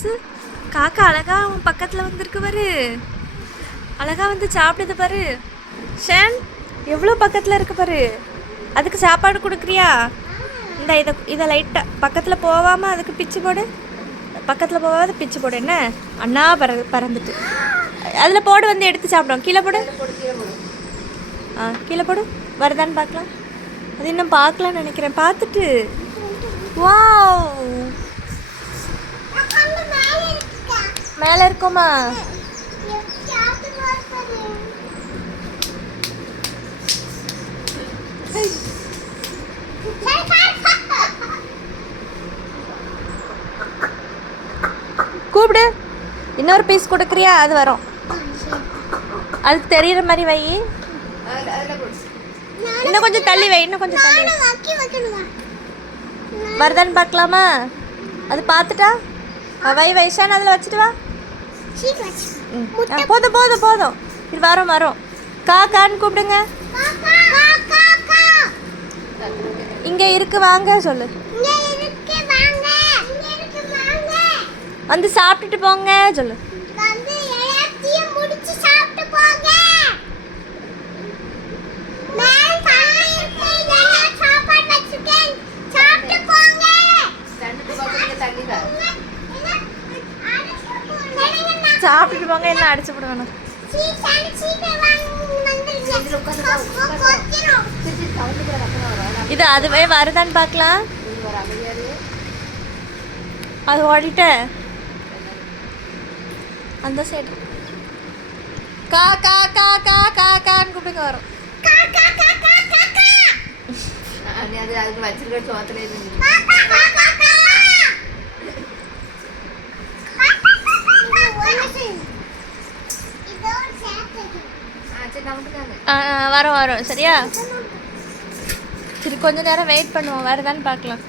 Rose காக்கா அழகா உன் பக்கத்தில் வந்திருக்கு பாரு. அழகா வந்து சாப்பிடுது பாரு. ஷேன் எவ்வளோ பக்கத்தில் இருக்கு பாரு. அதுக்கு சாப்பாடு கொடுக்குறியா? இந்த இதை லைட்டாக பக்கத்தில் போகாமல் அதுக்கு பிச்சு போடு. பக்கத்தில் போகாத பிச்சு போடு. என்ன அண்ணா பறந்துட்டு அதில் போடு, வந்து எடுத்து சாப்பிடும். கீழே போடு. கீழே போடு. வருதான்னு பார்க்கலாம். அது இன்னும் பார்க்கலான்னு நினைக்கிறேன். பார்த்துட்டு வாவ், மேலே இருக்கோமா? கூப்பிடு. இன்னொரு பீஸ் கொடுக்குறியா? அது வரும். அதுக்கு தெரியுற மாதிரி வை. இன்னும் கொஞ்சம் தள்ளி வை. இன்னும் கொஞ்சம் தள்ளி வருதான்னு பார்க்கலாமா? அது பார்த்துட்டா வை. வைஷான் அதில் வச்சுட்டு வா. போதும் போதும் போதும். இது வரும் வரும். காக்கான்னு கூப்பிடுங்க. இங்கே இருக்கு வாங்க சொல்லு. வந்து சாப்பிட்டுட்டு போங்க சொல்லு. சாப்பிட்டுட்டு போங்க. எல்லாம் அடிச்சு போடுவேன். இது அதுவே வருதான்னு பார்க்கலாம். அது ஓடிட்ட அந்த சைடு கா கா கா கா கா கான்னு கூப்பிடுங்க வரும். அதுக்கு வச்சிருக்க சோத்துல வரும் வரும். சரியா? சரி கொஞ்ச நேரம் வெயிட் பண்ணுவோம். வருதான்னு பார்க்கலாம்.